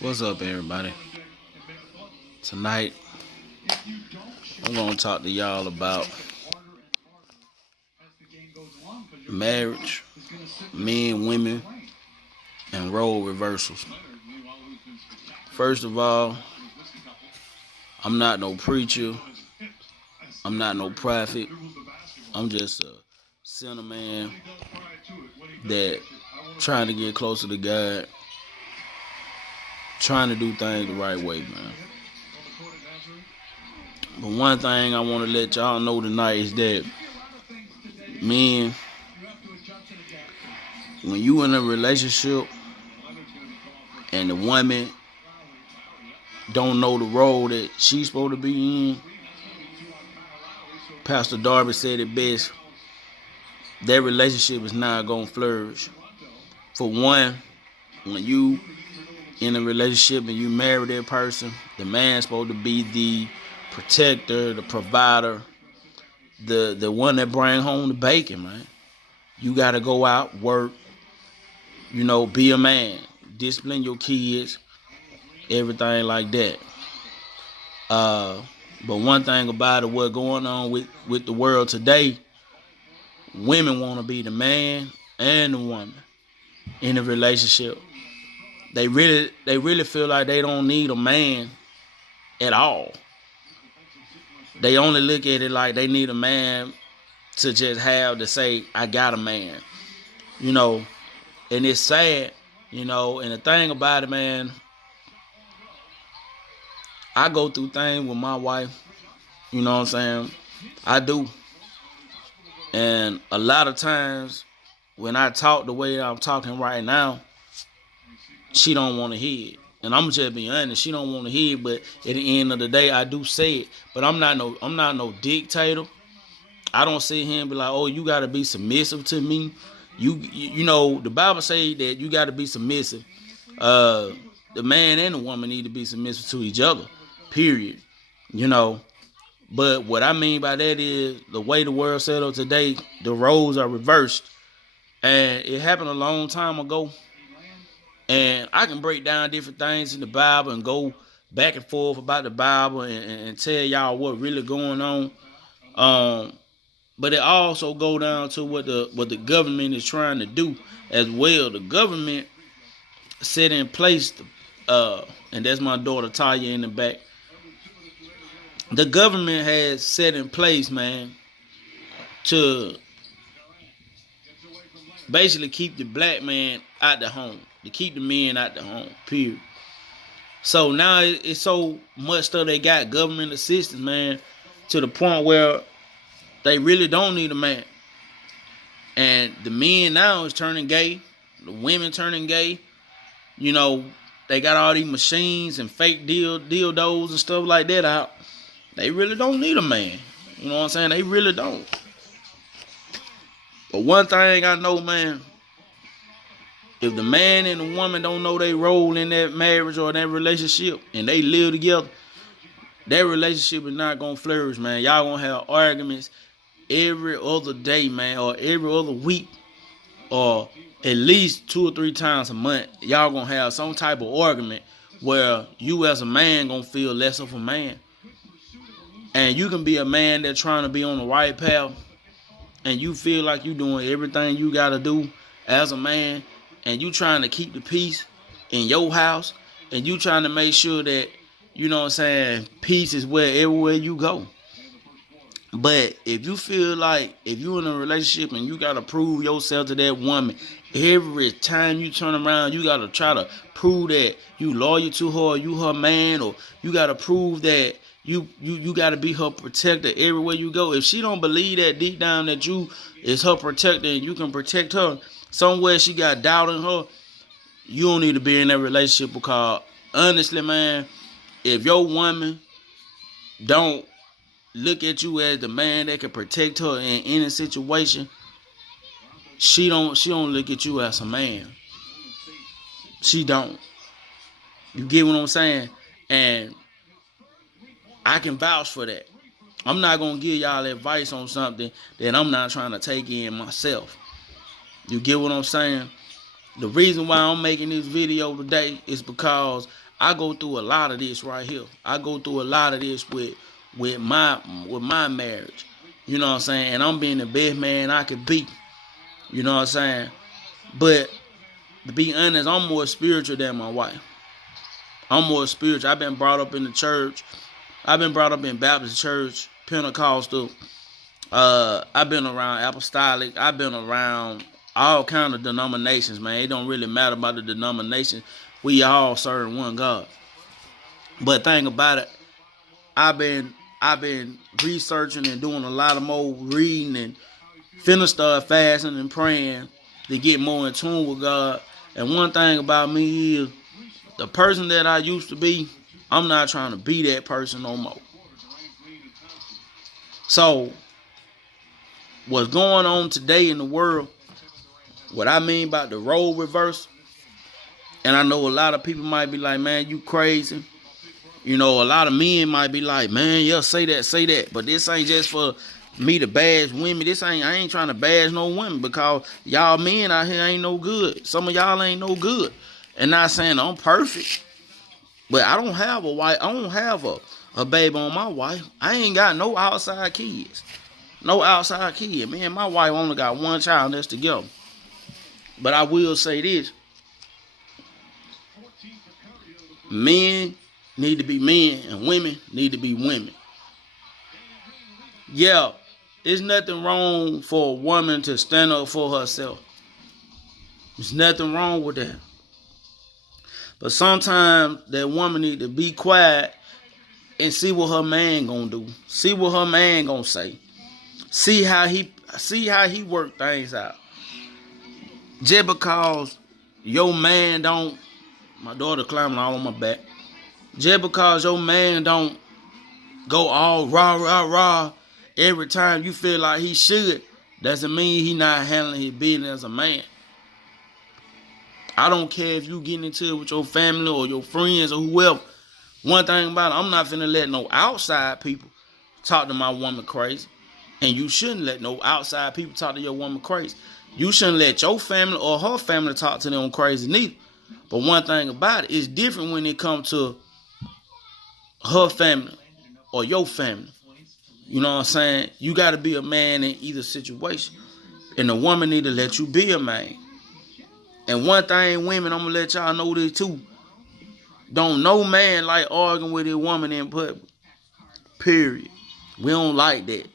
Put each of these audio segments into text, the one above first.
What's up, everybody? Tonight, I'm going to talk to y'all about marriage, men, women, and role reversals. First of all, I'm not no preacher. I'm not no prophet. I'm just a sinner man that trying to get closer to God, trying to do things the right way, man. But one thing I want to let y'all know tonight is that men, when you in a relationship and the woman don't know the role that she's supposed to be in, Pastor Darby said it best, that relationship is not going to flourish. For one, when you in a relationship and you marry that person, the man's supposed to be the protector, the provider, the one that bring home the bacon, man. You got to go out, work, be a man, discipline your kids, everything like that. But one thing about it, what's going on with the world today, women want to be the man and the woman in a relationship. They really feel like they don't need a man at all. They only look at it like they need a man to just have to say, I got a man. And it's sad, and the thing about it, man, I go through things with my wife, you know what I'm saying? I do. And a lot of times when I talk the way I'm talking right now, she don't want to hear it. And I'm just being honest, she don't want to hear it, but at the end of the day, I do say it. But I'm not no dictator. I don't sit here and be like, oh, you gotta be submissive to me. You know, the Bible say that you gotta be submissive. The man and the woman need to be submissive to each other. Period. But what I mean by that is the way the world set up today, the roles are reversed. And it happened a long time ago. And I can break down different things in the Bible and go back and forth about the Bible and tell y'all what really going on. But it also go down to what the government is trying to do as well. The government set in place, and that's my daughter Tanya in the back. The government has set in place, man, to basically keep the black man out the home, to keep the men out the home, period. So now it's so much stuff they got government assistance, man, to the point where they really don't need a man. And the men now is turning gay, the women turning gay. They got all these machines and fake dildos and stuff like that out. They really don't need a man. You know what I'm saying? They really don't. But one thing I know, man, if the man and the woman don't know their role in that marriage or that relationship and they live together, that relationship is not going to flourish, man. Y'all going to have arguments every other day, man, or every other week, or at least 2 or 3 times a month. Y'all going to have some type of argument where you as a man going to feel less of a man. And you can be a man that's trying to be on the right path, and you feel like you doing everything you got to do as a man, and you trying to keep the peace in your house, and you trying to make sure that, peace is everywhere you go. But if you feel like if you're in a relationship and you got to prove yourself to that woman, every time you turn around, you got to try to prove that you loyal to her, or you her man, or you got to prove that you got to be her protector everywhere you go. If she don't believe that deep down that you is her protector and you can protect her, somewhere she got doubt in her, you don't need to be in that relationship, because honestly, man, if your woman don't look at you as the man that can protect her in any situation, she don't look at you as a man. She don't. You get what I'm saying? And I can vouch for that. I'm not going to give y'all advice on something that I'm not trying to take in myself. You get what I'm saying? The reason why I'm making this video today is because I go through a lot of this right here. I go through a lot of this with my marriage. You know what I'm saying? And I'm being the best man I could be. You know what I'm saying? But to be honest, I'm more spiritual than my wife. I'm more spiritual. I've been brought up in the church. I've been brought up in Baptist church, Pentecostal. I've been around apostolic. I've been around all kind of denominations, man. It don't really matter about the denomination. We all serve one God. But thing about it, I've been researching and doing a lot of more reading and finna start fasting and praying to get more in tune with God. And one thing about me is the person that I used to be, I'm not trying to be that person no more. So, what's going on today in the world, what I mean by the role reversal, and I know a lot of people might be like, man, you crazy. You know, a lot of men might be like, man, yeah, say that. But this ain't just for me to bash women. I ain't trying to bash no women because y'all men out here ain't no good. Some of y'all ain't no good. And not saying I'm perfect, but I don't have a wife. I don't have a baby on my wife. I ain't got no outside kids. No outside kid. Me and my wife only got one child, and that's together. But I will say this. Men need to be men, and women need to be women. Yeah, there's nothing wrong for a woman to stand up for herself. There's nothing wrong with that. But sometimes that woman need to be quiet and see what her man gonna do. See what her man gonna say. See how he work things out. Just because your man don't, my daughter climbing all on my back. Just because your man don't go all rah every time you feel like he should, doesn't mean he not handling his business as a man. I don't care if you getting into it with your family or your friends or whoever. One thing about it, I'm not finna let no outside people talk to my woman crazy. And you shouldn't let no outside people talk to your woman crazy. You shouldn't let your family or her family talk to them crazy neither. But one thing about it, it's different when it comes to her family or your family. You know what I'm saying? You got to be a man in either situation. And the woman need to let you be a man. And one thing, women, I'm going to let y'all know this too. Don't no man like arguing with his woman in public. Period. We don't like that.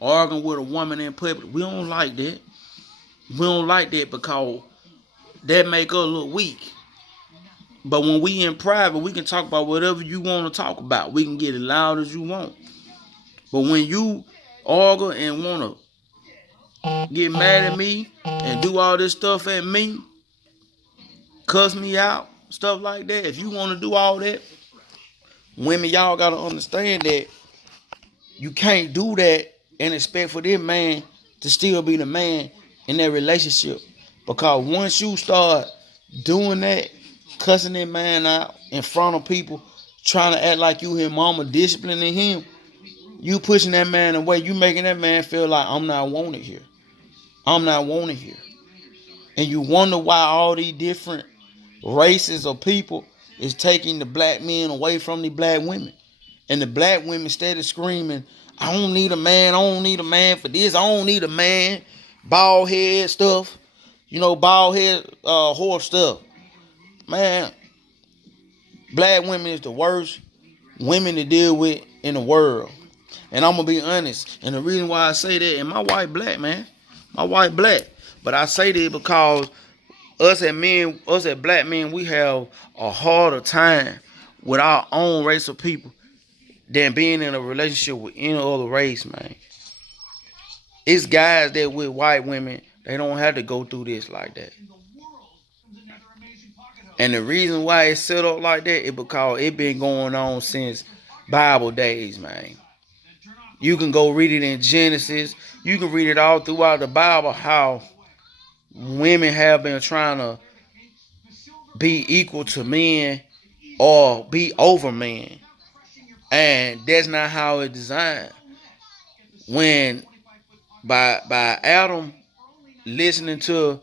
Arguing with a woman in public. We don't like that. We don't like that because that make us look weak. But when we in private, we can talk about whatever you want to talk about. We can get as loud as you want. But when you argue and want to get mad at me and do all this stuff at me, cuss me out, stuff like that, if you want to do all that, women, y'all got to understand that you can't do that and expect for this man to still be the man in that relationship. Because once you start doing that, cussing that man out in front of people, trying to act like you his mama, disciplining him, you pushing that man away. You making that man feel like, I'm not wanted here. I'm not wanted here. And you wonder why all these different races of people is taking the black men away from the black women. And the black women steady screaming, I don't need a man. I don't need a man for this. I don't need a man. Bald head stuff. You know, bald head horse stuff. Man, black women is the worst women to deal with in the world. And I'm going to be honest. And the reason why I say that, and my wife black, man. My wife black. But I say that because us as black men, we have a harder time with our own race of people than being in a relationship with any other race, man. It's guys that with white women, they don't have to go through this like that. And the reason why it's set up like that is because it been going on since Bible days, man. You can go read it in Genesis. You can read it all throughout the Bible how women have been trying to be equal to men or be over men. And that's not how it's designed. When by Adam listening to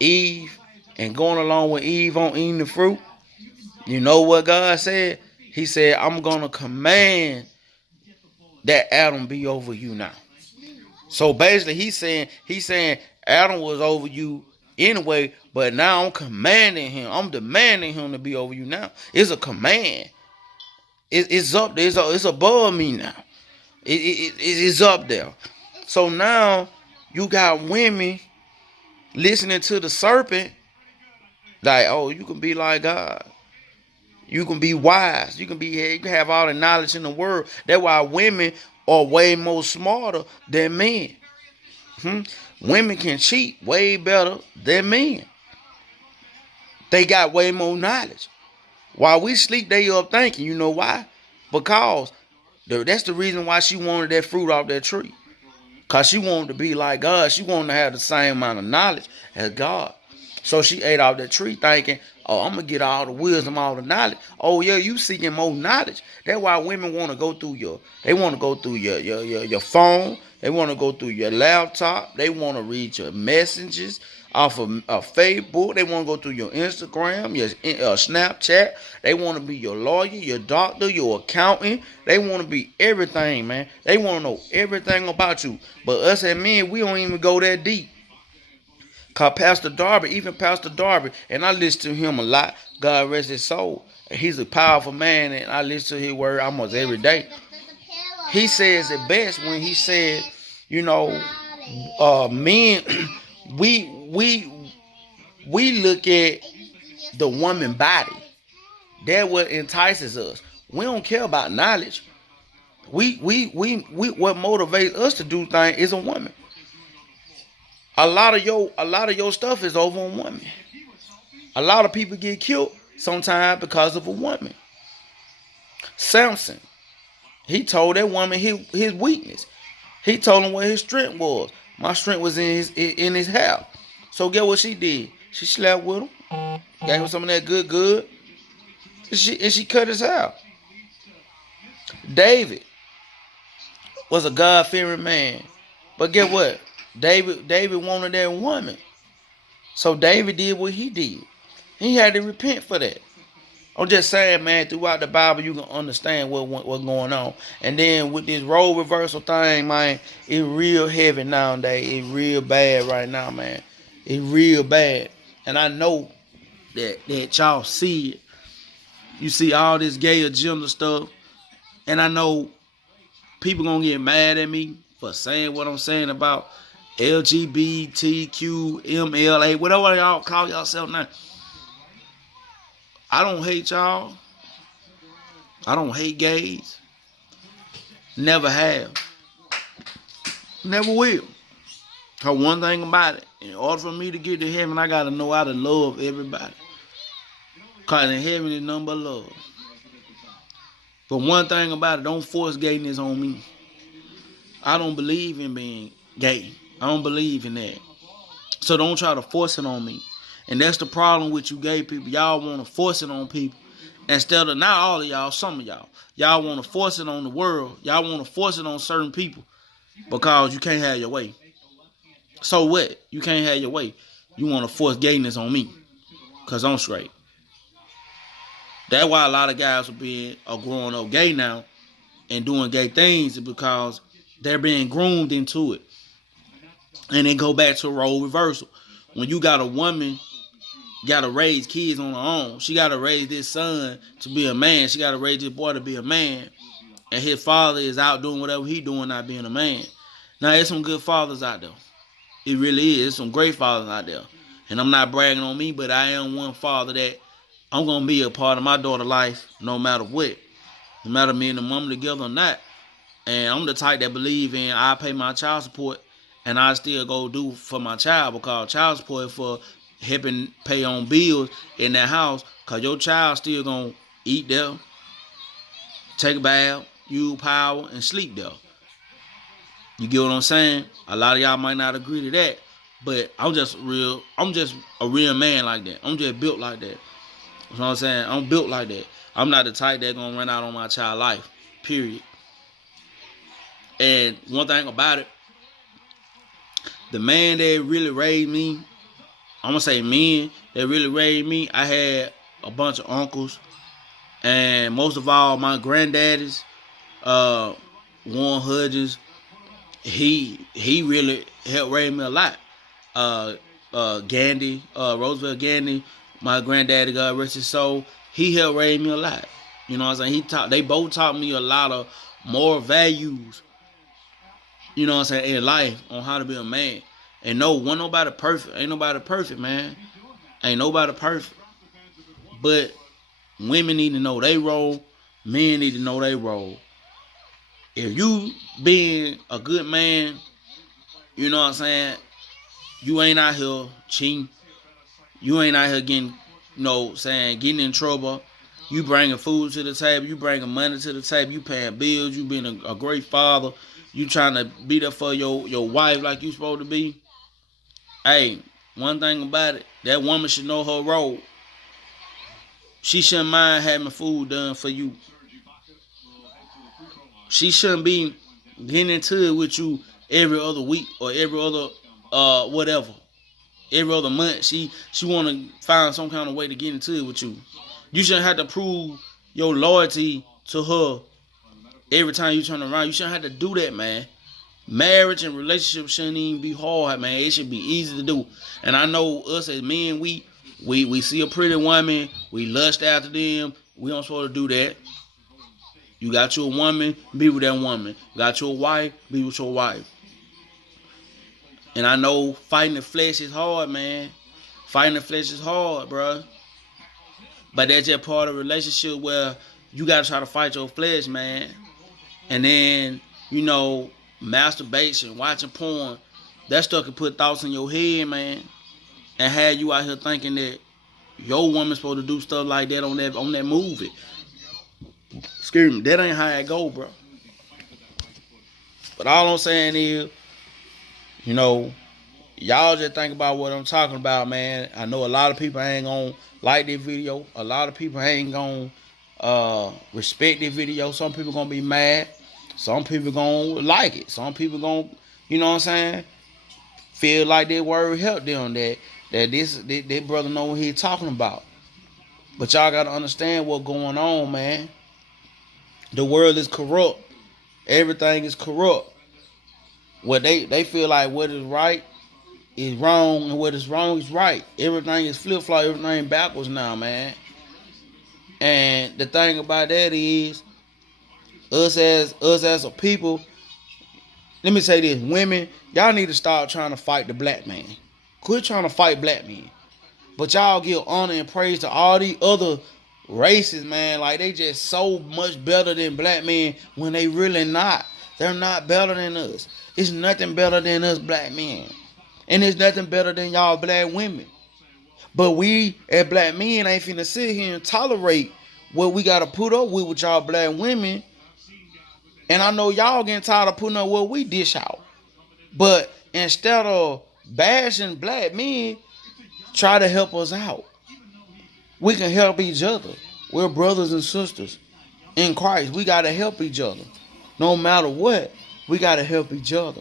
Eve and going along with Eve on eating the fruit, you know what God said? He said, I'm going to command that Adam be over you now. So basically he's saying Adam was over you anyway, but now I'm commanding him. I'm demanding him to be over you now. It's a command. It's up there. It's above me now. It's up there. So now you got women listening to the serpent like, oh, you can be like God. You can be wise. You can have all the knowledge in the world. That's why women are way more smarter than men. Women can cheat way better than men. They got way more knowledge. While we sleep, they up thinking. You know why? Because that's the reason why she wanted that fruit off that tree. Because she wanted to be like God. She wanted to have the same amount of knowledge as God. So she ate off that tree thinking, oh, I'm going to get all the wisdom, all the knowledge. Oh, yeah, you seeking more knowledge. That's why women want to go through your phone. They want to go through your laptop. They want to read your messages off of Facebook. They want to go through your Instagram, your Snapchat. They want to be your lawyer, your doctor, your accountant. They want to be everything, man. They want to know everything about you. But us as men, we don't even go that deep. Cause Pastor Darby, and I listen to him a lot. God rest his soul. He's a powerful man, and I listen to his word almost every day. He says it best when he said, you know, men, we look at the woman body. That's what entices us. We don't care about knowledge. We what motivates us to do things is a woman. A lot of your stuff is over on women. A lot of people get killed sometimes because of a woman. Samson, he told that woman his weakness. He told him what his strength was. My strength was in his hair. So guess what she did? She slept with him, gave him some of that good, and she cut his hair. David was a God-fearing man, but guess what? David wanted that woman. So David did what he did. He had to repent for that. I'm just saying, man, throughout the Bible, you can understand what's going on. And then with this role reversal thing, man, it's real heavy nowadays. It's real bad right now, man. It's real bad. And I know that y'all see it. You see all this gay agenda stuff. And I know people gonna get mad at me for saying what I'm saying about LGBTQ, MLA, whatever y'all call yourself now. I don't hate y'all. I don't hate gays. Never have. Never will. Cause one thing about it, in order for me to get to heaven, I gotta know how to love everybody. Cause in heaven is nothing but love. But one thing about it, don't force gayness on me. I don't believe in being gay. I don't believe in that. So don't try to force it on me. And that's the problem with you gay people. Y'all want to force it on people. Instead of, not all of y'all, some of y'all. Y'all want to force it on the world. Y'all want to force it on certain people. Because you can't have your way. So what? You can't have your way. You want to force gayness on me. Because I'm straight. That's why a lot of guys are growing up gay now. And doing gay things. Because they're being groomed into it. And then go back to role reversal. When you got a woman, got to raise kids on her own. She got to raise this son to be a man. She got to raise this boy to be a man. And his father is out doing whatever he doing, not being a man. Now, there's some good fathers out there. It really is. There's some great fathers out there. And I'm not bragging on me, but I am one father that I'm going to be a part of my daughter's life no matter what. No matter me and the mom together or not. And I'm the type that believe in I pay my child support and I still go do for my child, because child support is for helping pay on bills in that house, because your child still going to eat there, take a bath, use power, and sleep there. You get what I'm saying? A lot of y'all might not agree to that, but I'm just a real man like that. I'm just built like that. You know what I'm saying? I'm built like that. I'm not the type that's going to run out on my child's life, period. And one thing about it, the man that really raised me, I'm going to say men that really raised me, I had a bunch of uncles, and most of all, my granddaddies, Warren Hudgens, he really helped raise me a lot. Gandy, Roosevelt Gandy, my granddaddy, God rest his soul, he helped raise me a lot. You know what I'm saying? They both taught me a lot of more values, you know what I'm saying, in life on how to be a man. And no, wasn't nobody perfect. Ain't nobody perfect, man. Ain't nobody perfect. But women need to know their role. Men need to know their role. If you being a good man, you know what I'm saying, you ain't out here cheating. You ain't out here getting, getting in trouble. You bringing food to the table. You bringing money to the table. You paying bills. You being a great father. You trying to be there for your wife like you supposed to be. Hey, one thing about it, that woman should know her role. She shouldn't mind having food done for you. She shouldn't be getting into it with you every other week or every other whatever. Every other month. She want to find some kind of way to get into it with you. You shouldn't have to prove your loyalty to her every time you turn around. You shouldn't have to do that, man. Marriage and relationship shouldn't even be hard, man. It should be easy to do. And I know us as men, we see a pretty woman, we lust after them. We don't supposed to do that. You got you a woman, be with that woman. You got you a wife, be with your wife. And I know fighting the flesh is hard, man. Fighting the flesh is hard, bro. But that's just part of a relationship where you got to try to fight your flesh, man. And then, masturbation, watching porn, that stuff can put thoughts in your head, man. And have you out here thinking that your woman's supposed to do stuff like that on that movie. Excuse me, that ain't how it go, bro. But all I'm saying is, y'all just think about what I'm talking about, man. I know a lot of people ain't gonna like this video. A lot of people ain't gonna respect this video. Some people gonna be mad. Some people gonna like it. Some people gonna, feel like that word helped them. That this brother know what he's talking about. But y'all gotta understand what's going on, man. The world is corrupt. Everything is corrupt. What they feel like what is right is wrong, and what is wrong is right. Everything is flip-flop, everything backwards now, man. And the thing about that is, us as a people, let me say this, women, y'all need to start trying to fight the black man. Quit trying to fight black men. But y'all give honor and praise to all these other races, man. Like, they just so much better than black men when they really not. They're not better than us. It's nothing better than us black men. And it's nothing better than y'all black women. But we, as black men, ain't finna sit here and tolerate what we gotta put up with y'all black women. And I know y'all getting tired of putting up what we dish out. But instead of bashing black men, try to help us out. We can help each other. We're brothers and sisters in Christ. We gotta help each other. No matter what, we gotta help each other.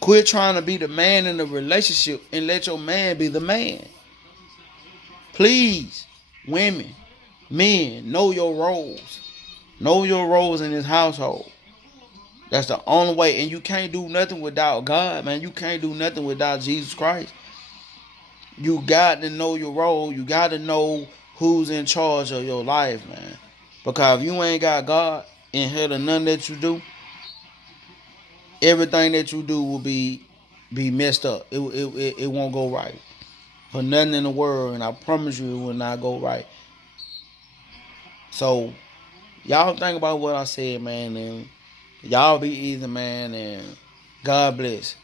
Quit trying to be the man in the relationship and let your man be the man. Please, women, men, know your roles. Know your roles in this household. That's the only way. And you can't do nothing without God, man. You can't do nothing without Jesus Christ. You got to know your role. You got to know who's in charge of your life, man. Because if you ain't got God in hell of none that you do, everything that you do will be messed up. It won't go right. For nothing in the world, and I promise you it will not go right. So, y'all think about what I said, man, and y'all be easy, man, and God bless.